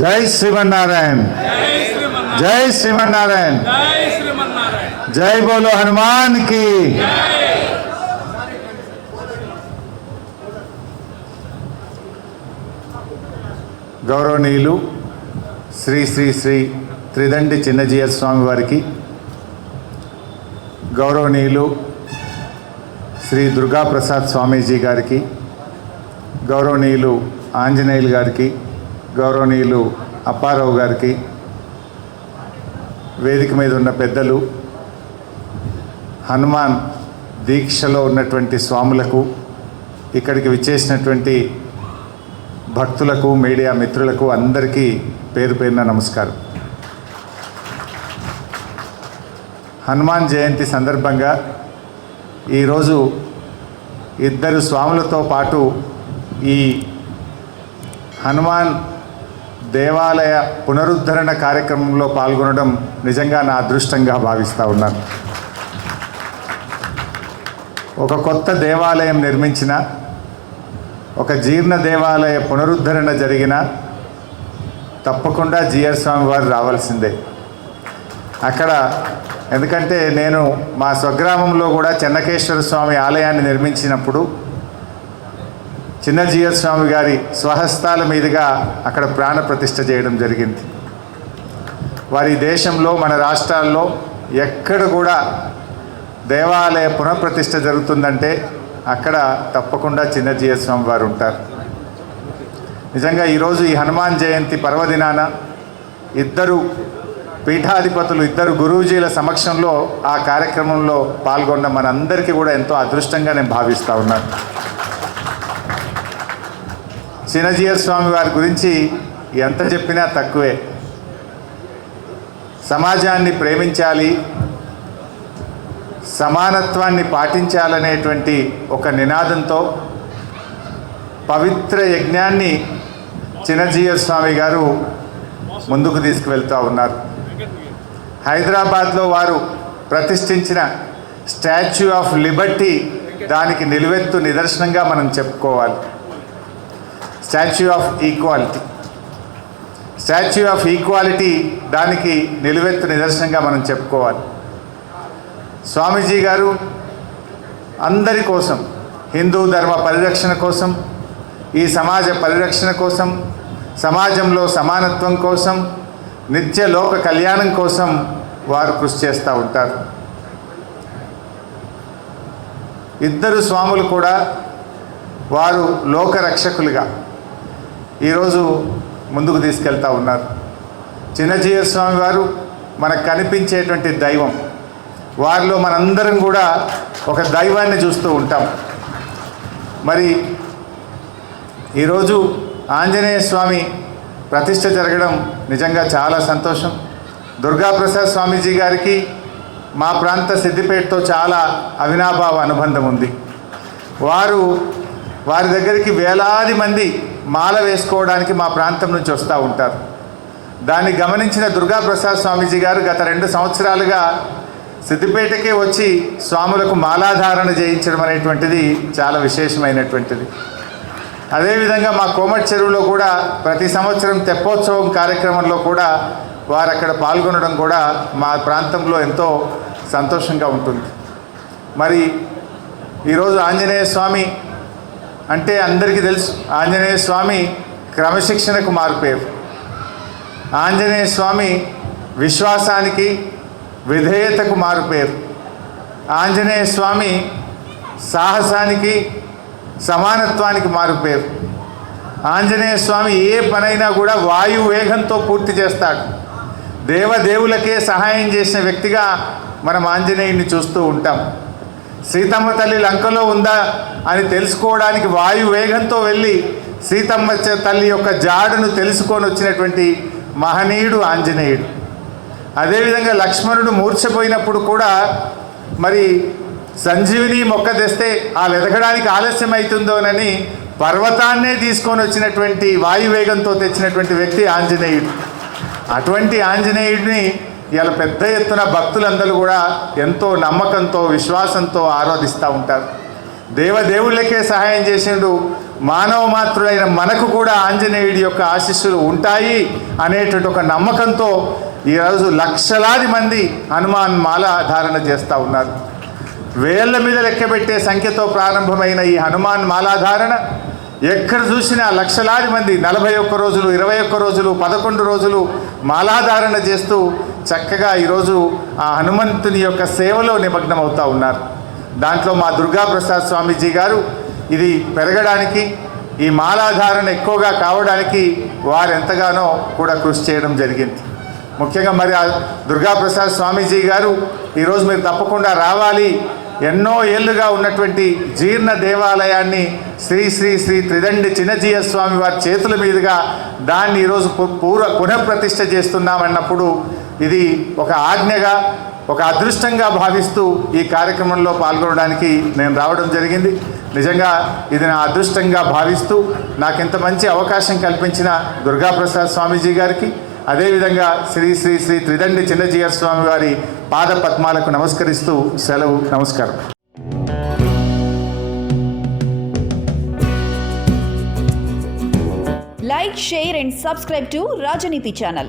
జై శ్రీమన్నారాయణ, జై శ్రీమన్నారాయణ, జై బోలో హనుమాన్ కి. గౌరవనీయులు శ్రీ శ్రీ శ్రీ త్రిదండి చిన్నజీయర్ స్వామి వారికి, గౌరవనీయులు శ్రీ దుర్గాప్రసాద్ స్వామీజీ గారికి, గౌరవనీయులు ఆంజనేయులు గారికి, గౌరవనీయులు అప్పారావు గారికి, వేదిక మీద ఉన్న పెద్దలు, హనుమాన్ దీక్షలో ఉన్నటువంటి స్వాములకు, ఇక్కడికి విచ్చేసినటువంటి భక్తులకు, మీడియా మిత్రులకు అందరికీ పేరు పేరున నమస్కారం. హనుమాన్ జయంతి సందర్భంగా ఈరోజు ఇద్దరు స్వాములతో పాటు ఈ హనుమాన్ దేవాలయ పునరుద్ధరణ కార్యక్రమంలో పాల్గొనడం నిజంగా నా అదృష్టంగా భావిస్తూ ఉన్నాను. ఒక కొత్త దేవాలయం నిర్మించిన, ఒక జీర్ణ దేవాలయ పునరుద్ధరణ జరిగిన తప్పకుండా జీయర్ స్వామి వారు రావాల్సిందే అక్కడ. ఎందుకంటే నేను మా స్వగ్రామంలో కూడా చెన్నకేశ్వర స్వామి ఆలయాన్ని నిర్మించినప్పుడు చిన్న జీయర్ స్వామి గారి స్వహస్తాల మీదుగా అక్కడ ప్రాణ ప్రతిష్ఠ చేయడం జరిగింది. వారి దేశంలో, మన రాష్ట్రాల్లో ఎక్కడ కూడా దేవాలయ పునఃప్రతిష్ఠ జరుగుతుందంటే అక్కడ తప్పకుండా చిన్న జీయర్ స్వామి వారు ఉంటారు. నిజంగా ఈరోజు ఈ హనుమాన్ జయంతి పర్వదినాన ఇద్దరు పీఠాధిపతులు, ఇద్దరు గురూజీల సమక్షంలో ఆ కార్యక్రమంలో పాల్గొన్న మనందరికీ కూడా ఎంతో అదృష్టంగా నేను భావిస్తూ ఉన్నాను. చిన్నజీయర్ స్వామి వారి గురించి ఎంత చెప్పినా తక్కువే. సమాజాన్ని ప్రేమించాలి, సమానత్వాన్ని పాటించాలనేటువంటి ఒక నినాదంతో పవిత్ర యజ్ఞాన్ని చిన్నజీయర్ స్వామి గారు ముందుకు తీసుకువెళ్తూ ఉన్నారు. హైదరాబాద్లో వారు ప్రతిష్ఠించిన స్టాచ్యూ ఆఫ్ లిబర్టీ దానికి నిలువెత్తు నిదర్శనంగా మనం చెప్పుకోవాలి. Statue of equality, statue of equality దానికి నిలువెత్తు నిదర్శనంగా మనం చెప్పుకోవాలి. స్వామీజీ గారు అందరి కోసం, హిందూ ధర్మ పరిరక్షణ కోసం, ఈ సమాజ పరిరక్షణ కోసం, సమాజంలో సమానత్వం కోసం, నిత్య లోక కళ్యాణం కోసం వారు కృషి చేస్తూ ఉంటారు. ఇద్దరు స్వాములు కూడా వారు లోక రక్షకులుగా ఈరోజు ముందుకు తీసుకెళ్తూ ఉన్నారు. చిన్నజీయర్ స్వామి వారు మనకు కనిపించేటువంటి దైవం. వారిలో మనందరం కూడా ఒక దైవాన్ని చూస్తూ ఉంటాం. మరి ఈరోజు ఆంజనేయ స్వామి ప్రతిష్ఠ జరగడం నిజంగా చాలా సంతోషం. దుర్గాప్రసాద్ స్వామీజీ గారికి మా ప్రాంత సిద్దిపేటతో చాలా అవినాభావ అనుబంధం ఉంది. వారి దగ్గరికి వేలాది మంది మాల వేసుకోవడానికి మా ప్రాంతం నుంచి వస్తూ ఉంటారు. దాన్ని గమనించిన దుర్గాప్రసాద్ స్వామీజీ గారు గత 2 సంవత్సరాలుగా సిద్దిపేటకే వచ్చి స్వాములకు మాలాధారణ చేయించడం అనేటువంటిది చాలా విశేషమైనటువంటిది. అదేవిధంగా మా కోమటి చెరువులో కూడా ప్రతి సంవత్సరం తెప్పోత్సవం కార్యక్రమంలో కూడా వారు అక్కడ పాల్గొనడం కూడా మా ప్రాంతంలో ఎంతో సంతోషంగా ఉంటుంది. మరి ఈరోజు ఆంజనేయ స్వామి అంటే అందరికీ తెలుసు. ఆంజనేయ స్వామి క్రమశిక్షణకు మారుపేరు. ఆంజనేయ స్వామి విశ్వాసానికి, విధేయతకు మారుపేరు. ఆంజనేయ స్వామి సాహసానికి, సమానత్వానికి మారుపేరు. ఆంజనేయ స్వామి ఏ పనైనా కూడా వాయు వేగంతో పూర్తి చేస్తాడు. దేవదేవులకే సహాయం చేసిన వ్యక్తిగా మనం ఆంజనేయుడిని చూస్తూ ఉంటాం. సీతమ్మ తల్లి లంకలో ఉందా అని తెలుసుకోవడానికి వాయు వేగంతో వెళ్ళి సీతమ్మ తల్లి యొక్క జాడును తెలుసుకొని వచ్చినటువంటి మహనీయుడు ఆంజనేయుడు. అదేవిధంగా లక్ష్మణుడు మూర్ఛపోయినప్పుడు కూడా మరి సంజీవిని మొక్క తెస్తే ఆ వెతకడానికి ఆలస్యం అవుతుందోనని పర్వతాన్నే తీసుకొని వచ్చినటువంటి వాయువేగంతో తెచ్చినటువంటి వ్యక్తి ఆంజనేయుడు. అటువంటి ఆంజనేయుడిని ఇలా పెద్ద ఎత్తున భక్తులందరూ కూడా ఎంతో నమ్మకంతో, విశ్వాసంతో ఆరాధిస్తూ ఉంటారు. దేవదేవుళ్ళకే సహాయం చేసిండు, మానవ మాతృడైన మనకు కూడా ఆంజనేయుడి యొక్క ఆశీస్సులు ఉంటాయి అనేటువంటి ఒక నమ్మకంతో ఈరోజు లక్షలాది మంది హనుమాన్ మాల ధారణ చేస్తూ ఉన్నారు. వేళ్ల మీద లెక్కబెట్టే సంఖ్యతో ప్రారంభమైన ఈ హనుమాన్ మాలాధారణ ఎక్కడ చూసినా లక్షలాది మంది 41 రోజులు, 21 రోజులు, 11 రోజులు మాలాధారణ చేస్తూ చక్కగా ఈరోజు ఆ హనుమంతుని యొక్క సేవలో నిమగ్నమవుతూ ఉన్నారు. దాంట్లో మా దుర్గాప్రసాద్ స్వామీజీ గారు ఇది పెరగడానికి, ఈ మాలాధారణ ఎక్కువగా కావడానికి వారు ఎంతగానో కూడా కృషి చేయడం జరిగింది. ముఖ్యంగా మరి ఆ దుర్గాప్రసాద్ స్వామీజీ గారు ఈరోజు మీరు తప్పకుండా రావాలి. ఎన్నో ఏళ్ళుగా ఉన్నటువంటి జీర్ణ దేవాలయాన్ని శ్రీ శ్రీ శ్రీ త్రిదండి చిన్నజీయ స్వామి వారి చేతుల మీదుగా దాన్ని ఈరోజు పునఃప్రతిష్ఠ చేస్తున్నామన్నప్పుడు ఇది ఒక ఆజ్ఞగా, ఒక అదృష్టంగా భావిస్తూ ఈ కార్యక్రమంలో పాల్గొనడానికి నేను రావడం జరిగింది. నిజంగా ఇది నా అదృష్టంగా భావిస్తూ నాకు ఇంత మంచి అవకాశం కల్పించిన దుర్గాప్రసాద్ స్వామీజీ గారికి, అదేవిధంగా శ్రీ శ్రీ శ్రీ త్రిదండి చిన్నజీయ స్వామి వారి పాద పద్మాలకు నమస్కరిస్తూ సెలవు. నమస్కారం. Like, share and subscribe to Rajaniti channel.